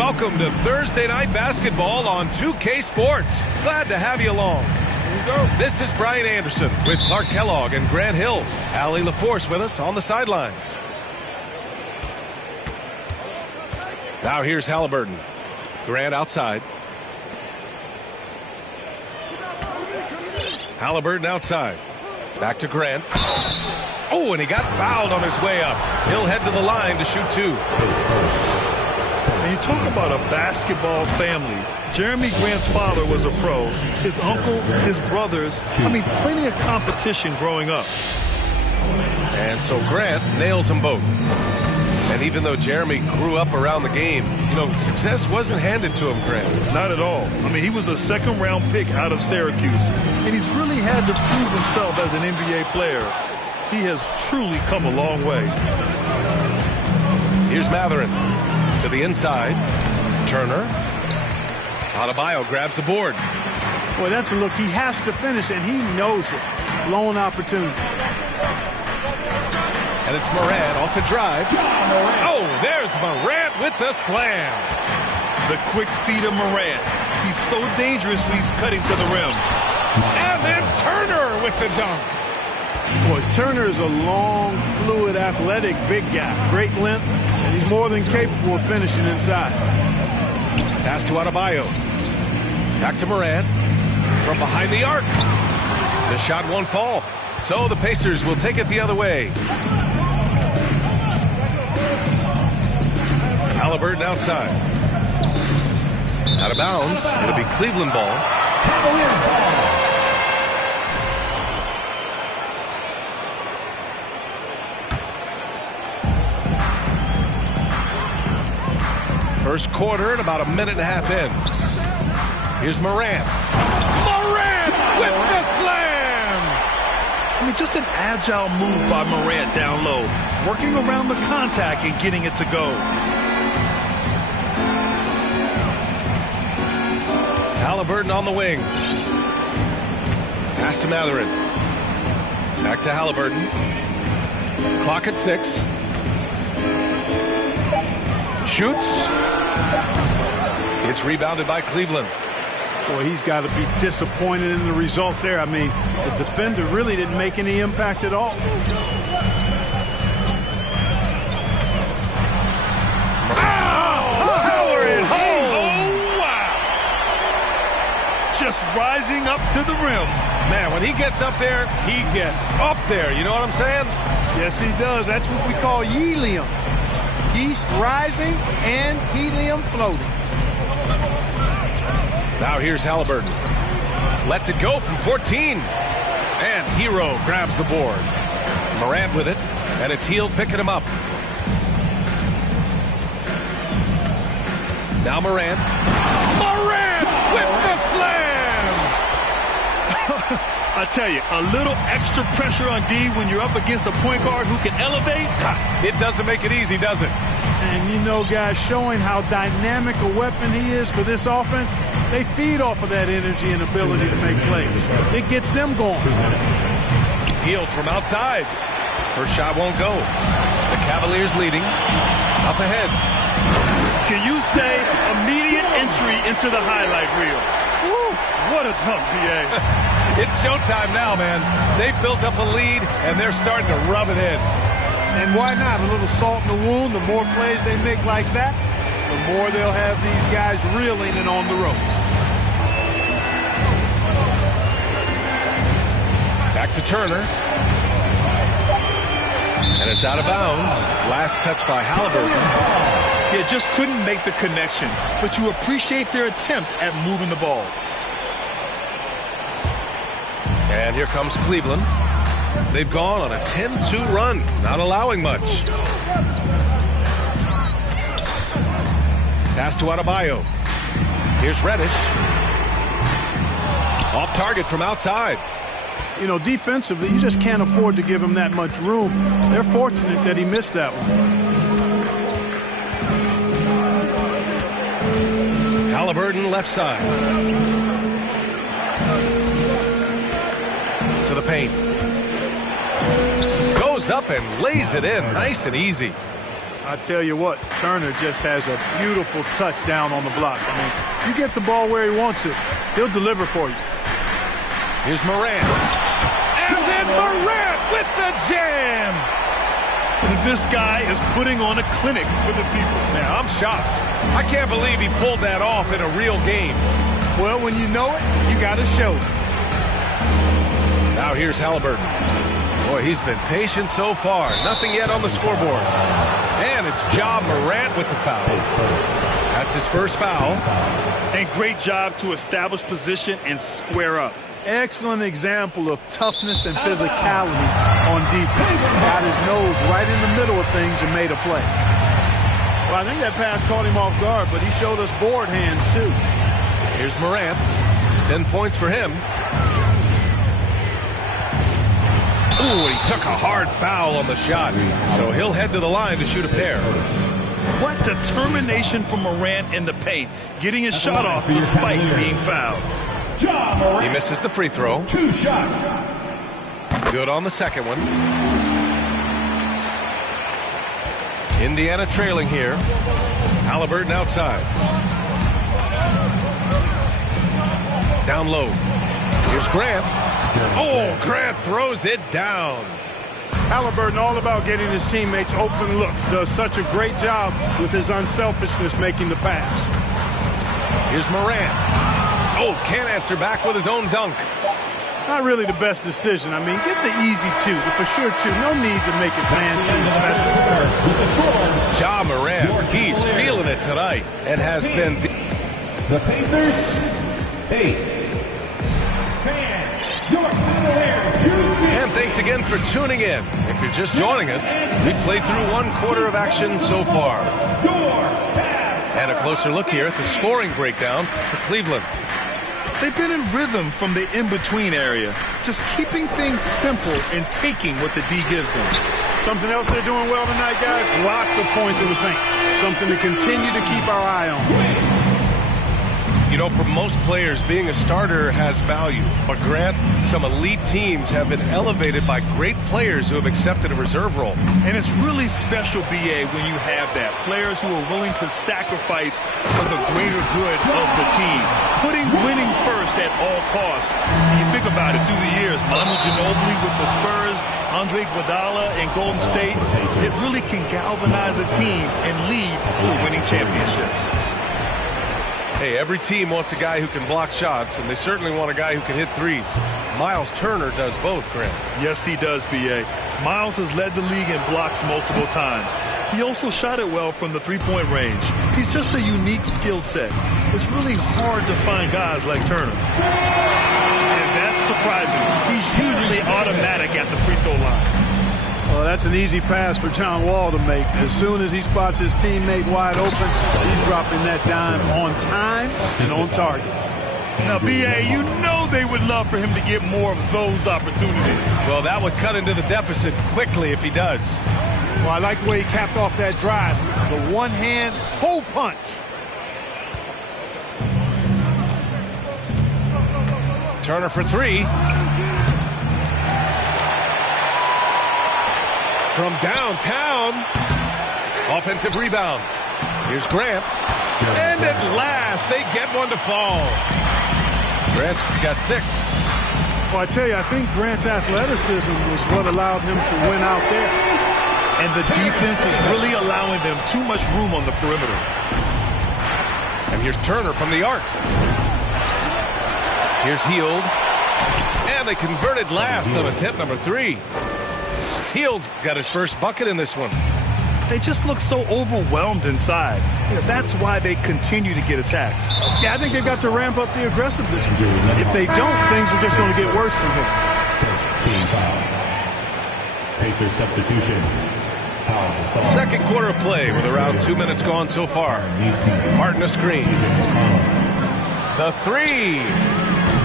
Welcome to Thursday Night Basketball on 2K Sports. Glad to have you along. This is Brian Anderson with Clark Kellogg and Grant Hill. Allie LaForce with us on the sidelines. Now here's Halliburton. Grant outside. Halliburton outside. Back to Grant. Oh, and he got fouled on his way up. He'll head to the line to shoot two. And you talk about a basketball family. Jeremy Grant's father was a pro. His uncle, his brothers. I mean, plenty of competition growing up. And so Grant nails them both. And even though Jeremy grew up around the game, success wasn't handed to him, Grant. Not at all. I mean, he was a second-round pick out of Syracuse. And he's really had to prove himself as an NBA player. He has truly come a long way. Here's Mathurin to the inside. Turner. Adebayo grabs the board. Boy, that's a look he has to finish, and he knows it. Lone opportunity. And it's Morant off the drive. Oh, there's Morant with the slam. The quick feet of Morant. He's so dangerous when he's cutting to the rim. And then Turner with the dunk. Boy, Turner is a long, fluid, athletic, big guy. Great length, and he's more than capable of finishing inside. Pass to Adebayo. Back to Morant. From behind the arc. The shot won't fall. So the Pacers will take it the other way. Halliburton outside. Out of bounds. It'll be Cleveland ball. First quarter and about a minute and a half in. Here's Morant. Morant with the slam! I mean, just an agile move by Morant down low. Working around the contact and getting it to go. Halliburton on the wing. Pass to Mathurin. Back to Halliburton. Clock at 6. Shoots. It's rebounded by Cleveland. Boy, he's got to be disappointed in the result there. I mean, the defender really didn't make any impact at all. Just rising up to the rim. Man, when he gets up there, he gets up there. You know what I'm saying? Yes, he does. That's what we call helium. Yeast rising and helium floating. Now here's Halliburton. Lets it go from 14. And Hero grabs the board. Morant with it. And it's Hield picking him up. Now Morant. Morant with the slam! I tell you, a little extra pressure on D when you're up against a point guard who can elevate. It doesn't make it easy, does it? And guys, showing how dynamic a weapon he is for this offense, they feed off of that energy and ability to make plays. It gets them going. Hield from outside. First shot won't go. The Cavaliers leading. Up ahead. Can you say immediate entry into the highlight reel? Woo, what a dunk, PA. It's showtime now, man. They've built up a lead, and they're starting to rub it in. And why not? A little salt in the wound. The more plays they make like that, the more they'll have these guys reeling and on the ropes. Back to Turner. And it's out of bounds. Last touch by Halliburton. Yeah, just couldn't make the connection. But you appreciate their attempt at moving the ball. And here comes Cleveland. They've gone on a 10-2 run, not allowing much. Pass to Adebayo. Here's Reddish. Off target from outside. Defensively, you just can't afford to give him that much room. They're fortunate that he missed that one. Halliburton left side. To the paint. Goes up and lays it in nice and easy. I tell you what, Turner just has a beautiful touch down on the block. I mean, you get the ball where he wants it, he'll deliver for you. Here's Morant. And then Morant with the jam. This guy is putting on a clinic for the people. Man, I'm shocked. I can't believe he pulled that off in a real game. Well, when you know it, you got to show it. Now here's Halliburton. Boy, he's been patient so far. Nothing yet on the scoreboard. And it's Ja Morant with the foul. That's his first foul. And great job to establish position and square up. Excellent example of toughness and physicality on defense. Got his nose right in the middle of things and made a play. Well, I think that pass caught him off guard, but he showed us board hands too. Here's Morant. 10 points for him. Ooh, he took a hard foul on the shot, so he'll head to the line to shoot a pair. What determination from Morant in the paint, getting his shot off despite being fouled. He misses the free throw. 2 shots. Good on the second one. Indiana trailing here. Halliburton outside. Down low. Here's Grant. Oh, Grant throws it down. Halliburton all about getting his teammates open looks. Does such a great job with his unselfishness making the pass. Here's Morant. Oh, can't answer back with his own dunk. Not really the best decision. I mean, get the easy two, the for sure two. No need to make it fancy and special. Ja Morant, he's feeling it tonight and has been. The Pacers, 8. And thanks again for tuning in. If you're just joining us, we've played through 1 quarter of action so far. And a closer look here at the scoring breakdown for Cleveland. They've been in rhythm from the in-between area, just keeping things simple and taking what the D gives them. Something else they're doing well tonight, guys? Lots of points in the paint. Something to continue to keep our eye on. You know, for most players, being a starter has value. But Grant, some elite teams have been elevated by great players who have accepted a reserve role. And it's really special, B.A., when you have that. Players who are willing to sacrifice for the greater good of the team. Putting winning first at all costs. When you think about it, through the years, Manu Ginobili with the Spurs, Andre Iguodala in Golden State, it really can galvanize a team and lead to winning championships. Hey, every team wants a guy who can block shots, and they certainly want a guy who can hit threes. Miles Turner does both, Grant. Yes, he does, B.A. Miles has led the league in blocks multiple times. He also shot it well from the three-point range. He's just a unique skill set. It's really hard to find guys like Turner. And that's surprising. He's usually automatic at the free throw line. Well, that's an easy pass for John Wall to make. As soon as he spots his teammate wide open, he's dropping that dime on time and on target. Now, B.A., you know they would love for him to get more of those opportunities. Well, that would cut into the deficit quickly if he does. Well, I like the way he capped off that drive. The one-hand hole punch. Turner for 3. From downtown. Offensive rebound. Here's Grant. And at last, they get one to fall. Grant's got 6. Well, I tell you, I think Grant's athleticism was what allowed him to win out there. And the defense is really allowing them too much room on the perimeter. And here's Turner from the arc. Here's Hield. And they converted last on attempt number 3. Hield's got his first bucket in this one. They just look so overwhelmed inside. That's why they continue to get attacked. Yeah, I think they've got to ramp up the aggressiveness. If they don't, things are just going to get worse from here. Team foul. Pacers substitution. Second quarter of play with around 2 minutes gone so far. Martin a screen. The 3.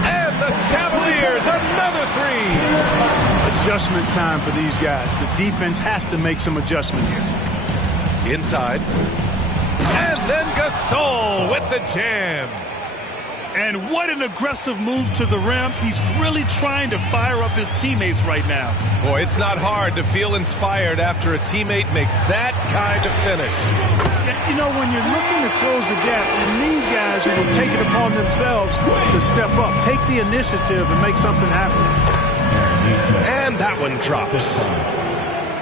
And the Cavaliers, another 3. Adjustment time for these guys. The defense has to make some adjustment here. Inside. And then Gasol with the jam. And what an aggressive move to the rim. He's really trying to fire up his teammates right now. Boy, it's not hard to feel inspired after a teammate makes that kind of finish. You know, when you're looking to close the gap, you need guys who will take it upon themselves to step up, take the initiative, and make something happen. And that one drops.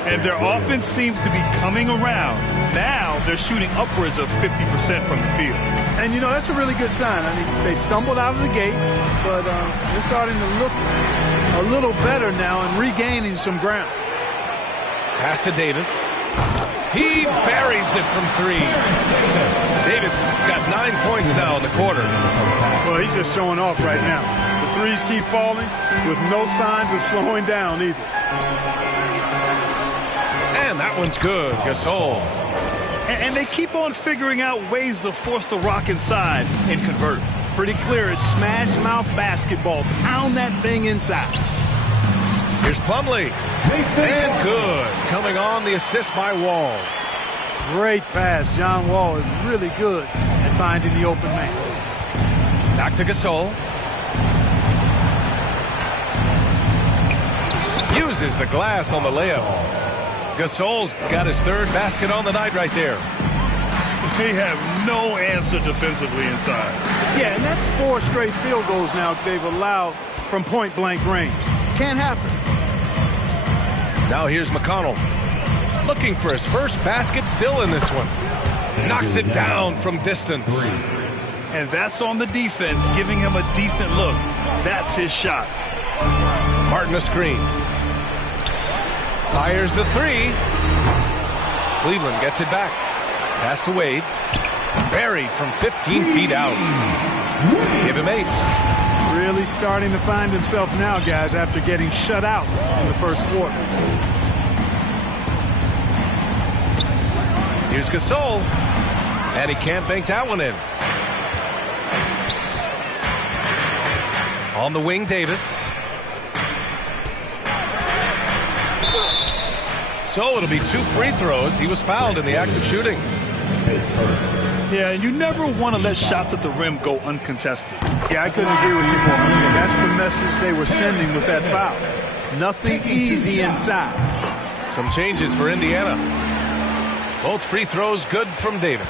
And their offense seems to be coming around. Now they're shooting upwards of 50% from the field. And, you know, that's a really good sign. I mean, they stumbled out of the gate, but they're starting to look a little better now and regaining some ground. Pass to Davis. He buries it from three. Davis has got 9 points now in the quarter. Well, he's just showing off right now. The threes keep falling with no signs of slowing down either. And that one's good. Gasol. And they keep on figuring out ways to force the rock inside and convert. Pretty clear. It's smash mouth basketball. Pound that thing inside. Here's Plumlee. And good. Coming on the assist by Wall. Great pass. John Wall is really good at finding the open man. Back to Gasol. Uses the glass on the layup. Gasol's got his third basket on the night right there. They have no answer defensively inside. Yeah, and that's 4 straight field goals now they've allowed from point-blank range. Can't happen. Now here's McConnell. Looking for his first basket, still in this one. Knocks it down from distance. And that's on the defense, giving him a decent look. That's his shot. Martin a screen. Fires the three. Cleveland gets it back. Pass to Wade. Buried from 15 feet out. Give him 8. Really starting to find himself now, guys, after getting shut out in the first quarter. Here's Gasol. And he can't bank that one in. On the wing, Davis. So it'll be 2 free throws. He was fouled in the act of shooting. Yeah, and you never want to let shots at the rim go uncontested. Yeah, I couldn't agree with you more. That's the message they were sending with that foul. Nothing easy inside. Some changes for Indiana. Both free throws good from Davis.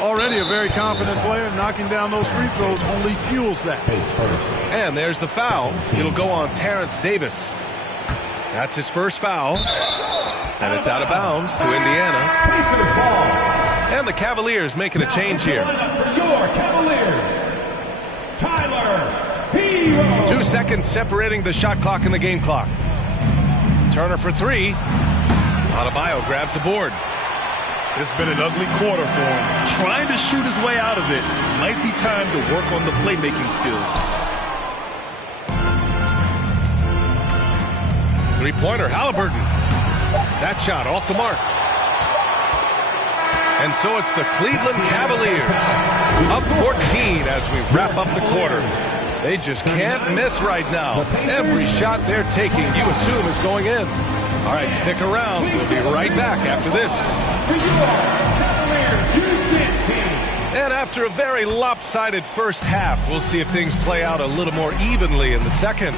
Already a very confident player. Knocking down those free throws only fuels that. And there's the foul. It'll go on Terrence Davis. That's his first foul. And it's out of bounds to Indiana. And the Cavaliers making a change here. For your Cavaliers, Tyler Hero. 2 seconds separating the shot clock and the game clock. Turner for 3. Adebayo grabs the board. It's been an ugly quarter for him. Trying to shoot his way out of it. Might be time to work on the playmaking skills. Three-pointer, Halliburton. That shot off the mark. And so it's the Cleveland Cavaliers up 14 as we wrap up the quarter. They just can't miss right now. Every shot they're taking, you assume, is going in. All right, stick around. We'll be right back after this. And after a very lopsided first half, we'll see if things play out a little more evenly in the second.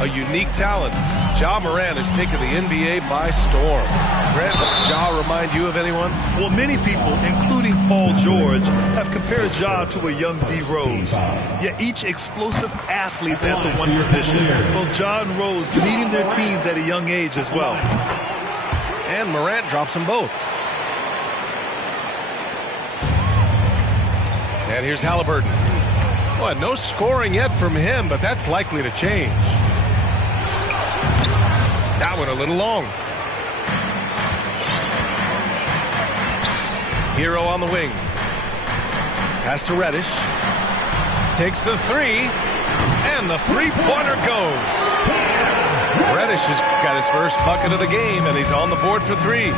A unique talent. Ja Morant has taken the NBA by storm. Grant, does Ja remind you of anyone? Well, many people, including Paul George, have compared Ja to a young D. Rose. Yet each explosive athlete's at the one position. Well, Ja and Rose leading their teams at a young age as well. And Morant drops them both. And here's Halliburton. Boy, no scoring yet from him, but that's likely to change. That one a little long. Hero on the wing. Pass to Reddish. Takes the 3. And the three-pointer goes. Reddish has got his first bucket of the game, and he's on the board for 3.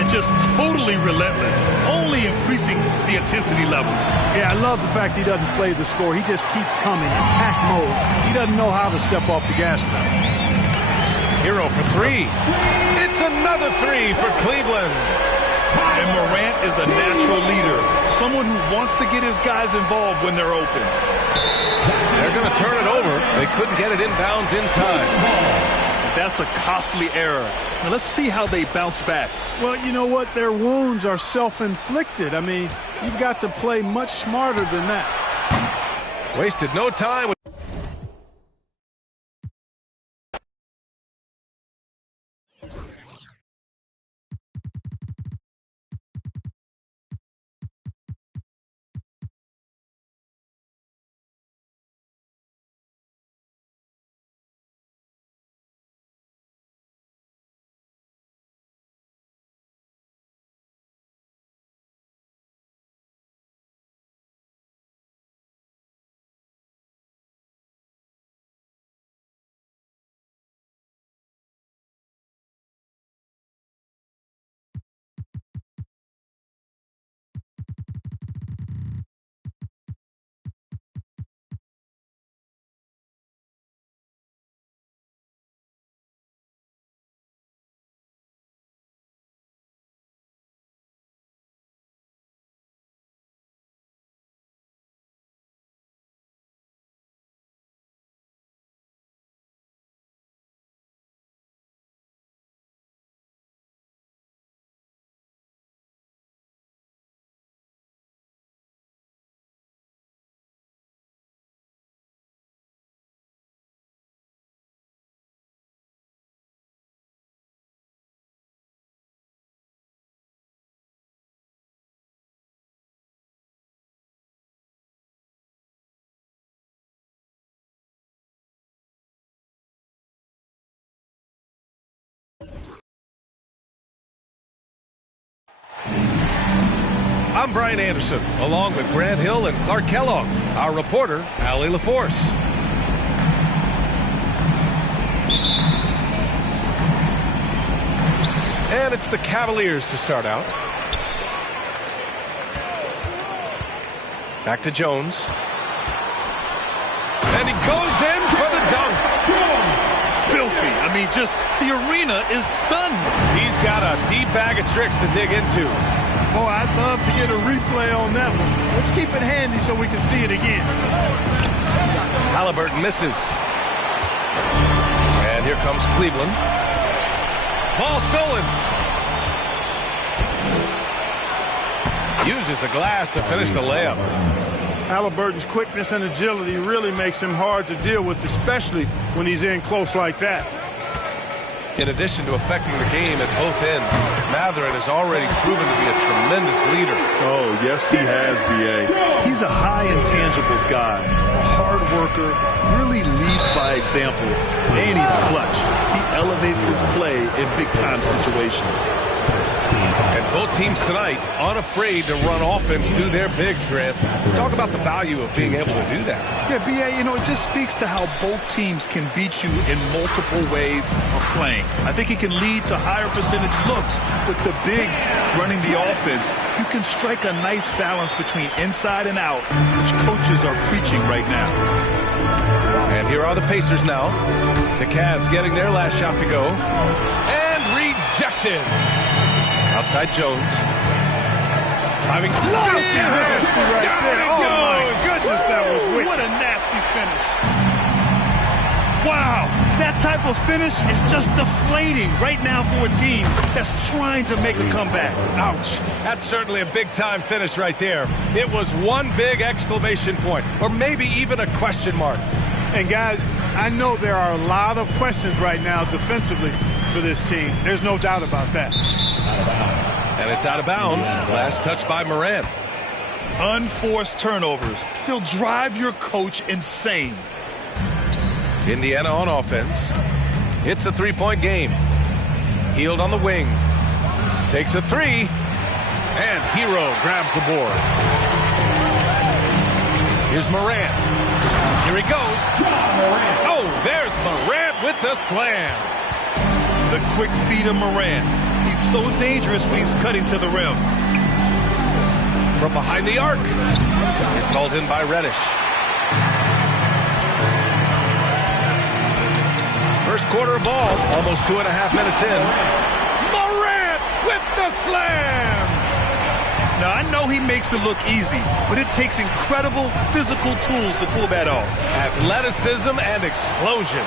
And just totally relentless, only increasing the intensity level. Yeah, I love the fact he doesn't play the score. He just keeps coming, attack mode. He doesn't know how to step off the gas pedal. Hero for 3. It's another 3 for Cleveland. And Morant is a natural leader, someone who wants to get his guys involved when they're open. They're going to turn it over. They couldn't get it inbounds in time. That's a costly error. Now let's see how they bounce back. Well, you know what? Their wounds are self-inflicted. I mean, you've got to play much smarter than that. Wasted no time. I'm Brian Anderson, along with Grant Hill and Clark Kellogg. Our reporter, Allie LaForce. And it's the Cavaliers to start out. Back to Jones. And he goes in for the dunk. Filthy. I mean, just the arena is stunned. He's got a deep bag of tricks to dig into. Boy, I'd love to get a replay on that one. Let's keep it handy so we can see it again. Halliburton misses. And here comes Cleveland. Ball stolen. Uses the glass to finish the layup. Halliburton's quickness and agility really makes him hard to deal with, especially when he's in close like that. In addition to affecting the game at both ends, Matherin has already proven to be a tremendous leader. Oh, yes, he has, B.A. He's a high intangibles guy, a hard worker, really leads by example, and he's clutch. He elevates his play in big-time situations. And both teams tonight unafraid to run offense through their bigs, Grant. Talk about the value of being able to do that. Yeah, B.A., you know, it just speaks to how both teams can beat you in multiple ways of playing. I think he can lead to higher percentage looks with the bigs running the offense. You can strike a nice balance between inside and out, which coaches are preaching right now. And here are the Pacers now. The Cavs getting their last shot to go. And rejected. Outside Jones. Driving. Nasty right there. Oh, my goodness, that was wicked. What a nasty finish. Wow, that type of finish is just deflating right now for a team that's trying to make a comeback. Ouch. That's certainly a big-time finish right there. It was one big exclamation point, or maybe even a question mark. And, guys, I know there are a lot of questions right now defensively for this team. There's no doubt about that. And it's out of bounds. Last touch by Morant. Unforced turnovers. They'll drive your coach insane. Indiana on offense. It's a three-point game. Hield on the wing. Takes a three. And Hero grabs the board. Here's Morant. Here he goes. Oh, there's Morant with the slam. The quick feet of Morant. He's so dangerous when he's cutting to the rim. From behind the arc. It's hauled in by Reddish. First quarter of ball, almost 2.5 minutes in. Morant with the slam. Now, I know he makes it look easy, but it takes incredible physical tools to pull that off. Athleticism and explosion.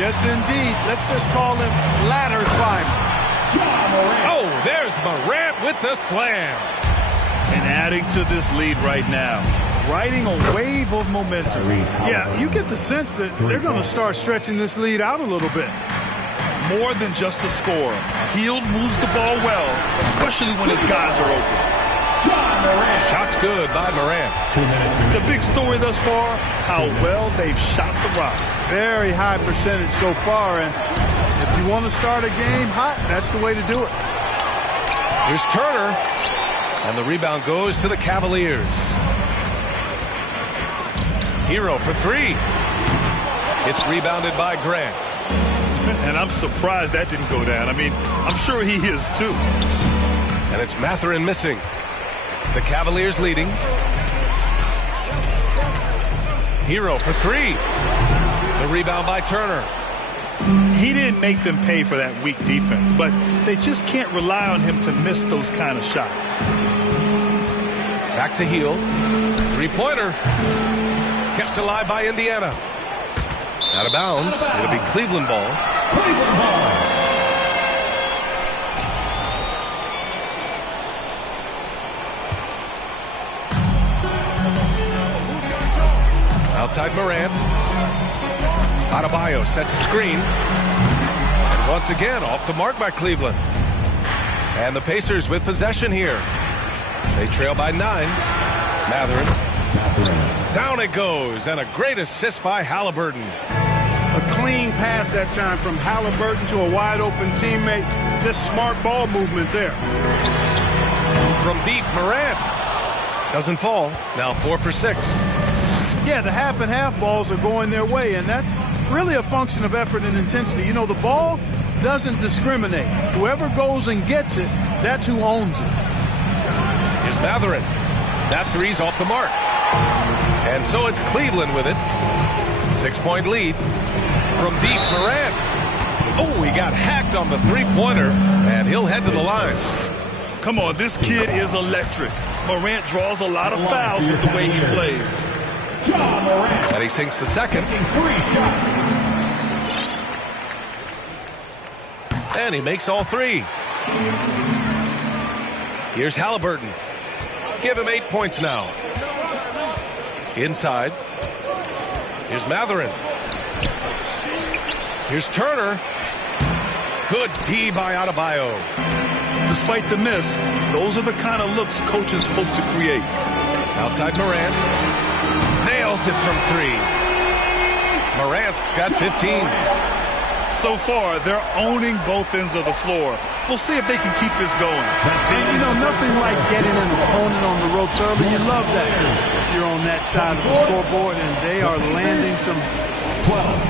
Yes, indeed. Let's just call him ladder climber. Oh, there's Morant with the slam. And adding to this lead right now, riding a wave of momentum. Yeah, you get the sense that they're going to start stretching this lead out a little bit. More than just a score. Hield moves the ball well, especially when his guys are open. Shots good by Morant. The big story thus far, how well they've shot the rock. Very high percentage so far, and if you want to start a game hot, that's the way to do it. Here's Turner, and the rebound goes to the Cavaliers. Hero for three. It's rebounded by Grant. And I'm surprised that didn't go down. I mean, I'm sure he is too. And it's Mathurin missing. The Cavaliers leading. Hero for three. The rebound by Turner. He didn't make them pay for that weak defense, but they just can't rely on him to miss those kind of shots. Back to Hield. Three-pointer. Kept alive by Indiana. Out of bounds. It'll be Cleveland ball. Cleveland ball. Outside Morant. Adebayo set to screen. And once again off the mark by Cleveland. And the Pacers with possession here. They trail by 9. Mathurin. Down it goes. And a great assist by Halliburton. A clean pass that time from Halliburton to a wide open teammate. Just smart ball movement there. From deep, Morant. Doesn't fall. Now 4 for 6. Yeah, the half and half balls are going their way, and that's really a function of effort and intensity. You know, the ball doesn't discriminate. Whoever goes and gets it, that's who owns it. Here's Mathurin. That three's off the mark. And so it's Cleveland with it. 6-point lead. From deep, Morant. Oh, he got hacked on the three-pointer, and he'll head to the line. Come on, this kid is electric. Morant draws a lot of fouls with the way he plays. And he sinks the second. And he makes all 3. Here's Halliburton. Give him 8 points now. Inside. Here's Mathurin. Here's Turner. Good D by Adebayo. Despite the miss, those are the kind of looks coaches hope to create. Outside Morant. Nails it from 3. Morant's got 15. So far, they're owning both ends of the floor. We'll see if they can keep this going. And, you know, nothing like getting an opponent on the ropes early. You love that. If you're on that side of the scoreboard, and they are landing some. 12.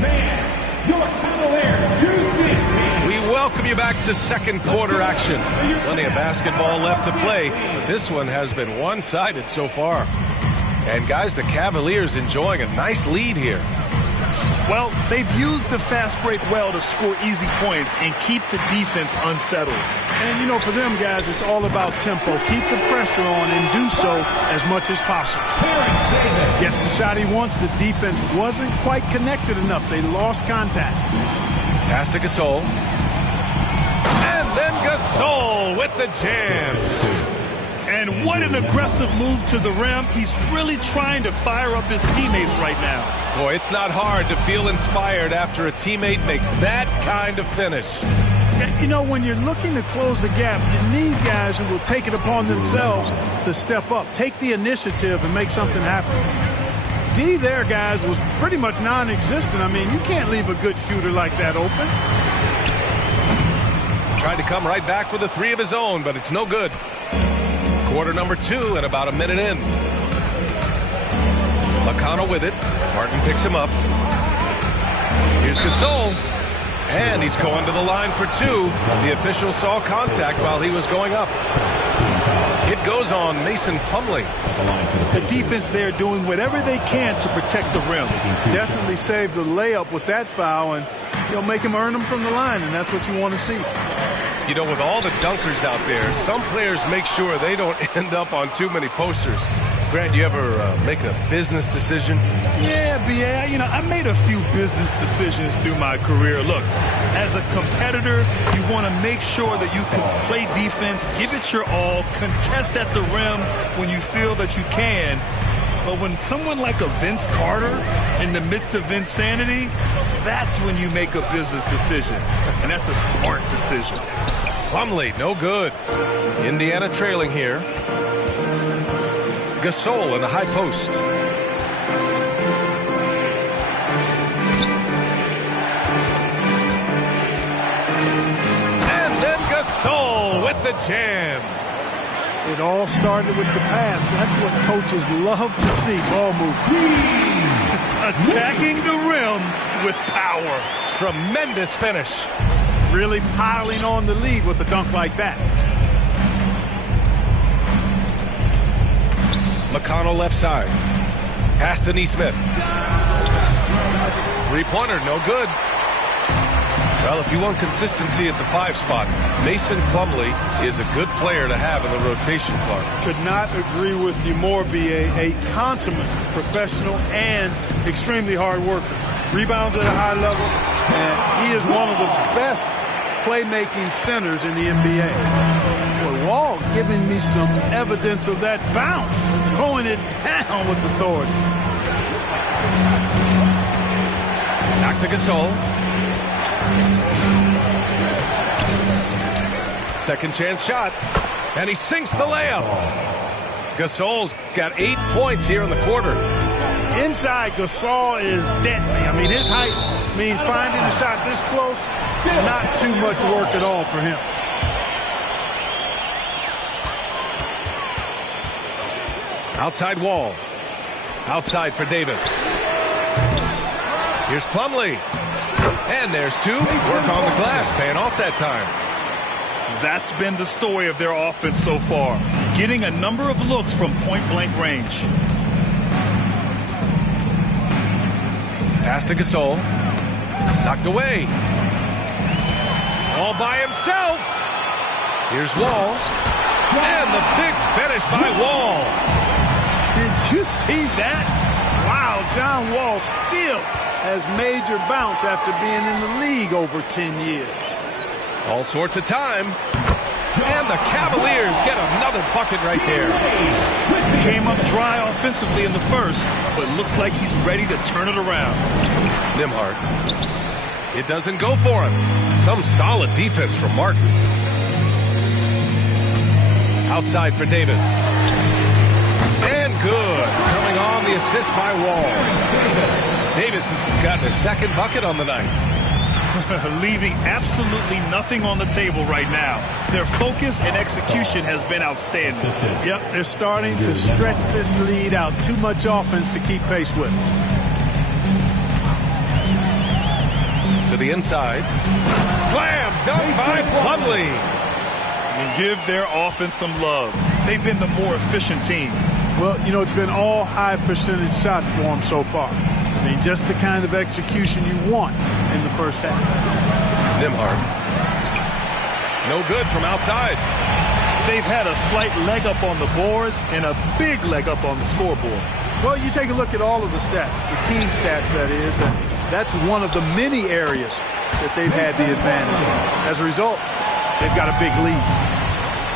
Man, your Cavaliers, you 15. We welcome you back to second quarter action. Plenty of basketball left to play, but this one has been one-sided so far. And guys, the Cavaliers enjoying a nice lead here. Well, they've used the fast break well to score easy points and keep the defense unsettled. And, you know, for them guys, it's all about tempo. Keep the pressure on and do so as much as possible. Gets the shot he wants. The defense wasn't quite connected enough. They lost contact. Pass to Gasol. And then Gasol with the jam. And what an aggressive move to the rim. He's really trying to fire up his teammates right now. Boy, it's not hard to feel inspired after a teammate makes that kind of finish. You know, when you're looking to close the gap, you need guys who will take it upon themselves to step up, take the initiative, and make something happen. D there, guys, was pretty much non-existent. I mean, you can't leave a good shooter like that open. Tried to come right back with a 3 of his own, but it's no good. Quarter number 2 and about a minute in. McConnell with it. Martin picks him up. Here's Gasol. And he's going to the line for 2. The official saw contact while he was going up. It goes on Mason Plumlee. The defense there doing whatever they can to protect the rim. Definitely saved the layup with that foul, and you'll make him earn them from the line, and that's what you want to see. You know, with all the dunkers out there, some players make sure they don't end up on too many posters. Grant, you ever make a business decision? Yeah, B.A., you know, I made a few business decisions through my career. Look, as a competitor, you want to make sure that you can play defense, give it your all, contest at the rim when you feel that you can. But when someone like a Vince Carter in the midst of insanity, that's when you make a business decision. And that's a smart decision. Plumlee, no good. Indiana trailing here. Gasol in the high post. And then Gasol with the jam. It all started with the pass. That's what coaches love to see. Ball movement. Attacking the rim with power. Tremendous finish. Really piling on the lead with a dunk like that. McConnell left side. Pass to Neesmith. Three-pointer, no good. Well, if you want consistency at the 5 spot, Mason Plumlee is a good player to have in the rotation, Clark. Could not agree with you more, B.A. A consummate professional and extremely hard worker. Rebounds at a high level, and he is one of the best playmaking centers in the NBA. Boy, Wall giving me some evidence of that bounce, throwing it down with authority. Back to Gasol. Second chance shot, and he sinks the layup. Gasol's got 8 points here in the quarter. Inside, Gasol is deadly. I mean, his height means finding a shot this close, not too much work at all for him. Outside Wall. Outside for Davis. Here's Plumlee. And there's 2. Work on the glass, paying off that time. That's been the story of their offense so far. Getting a number of looks from point-blank range. Pass to Gasol. Knocked away. All by himself. Here's Wall. And the big finish by Wall. Did you see that? Wow, John Wall still has major bounce after being in the league over 10 years. All sorts of time. And the Cavaliers get another bucket right there. Came up dry offensively in the first, but looks like he's ready to turn it around. Nembhard. It doesn't go for him. Some solid defense from Martin. Outside for Davis. And good. Coming on the assist by Wall. Davis has gotten a second bucket on the night. Leaving absolutely nothing on the table right now. Their focus and execution has been outstanding. Yep, they're starting to stretch this lead out. Too much offense to keep pace with. To the inside. Slam dunk by Plumlee. And give their offense some love. They've been the more efficient team. Well, you know, it's been all high percentage shots for them so far. I mean, just the kind of execution you want in the first half. Nembhard. No good from outside. They've had a slight leg up on the boards and a big leg up on the scoreboard. Well, you take a look at all of the stats, the team stats, that is, and that's one of the many areas that they've had the advantage. As a result, they've got a big lead.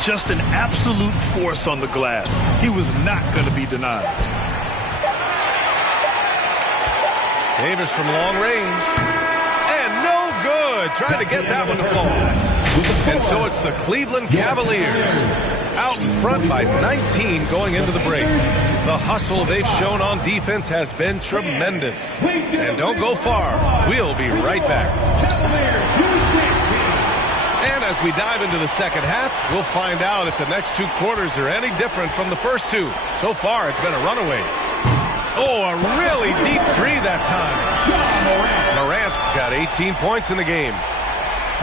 Just an absolute force on the glass. He was not going to be denied. Davis from long range. And no good. Trying to get that one to fall. And so it's the Cleveland Cavaliers out in front by 19 going into the break. The hustle they've shown on defense has been tremendous. And don't go far. We'll be right back. And as we dive into the second half, we'll find out if the next 2 quarters are any different from the first 2. So far, it's been a runaway. Oh, a really deep 3 that time. Morant's got 18 points in the game.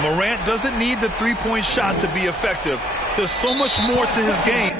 Morant doesn't need the 3-point shot to be effective. There's so much more to his game.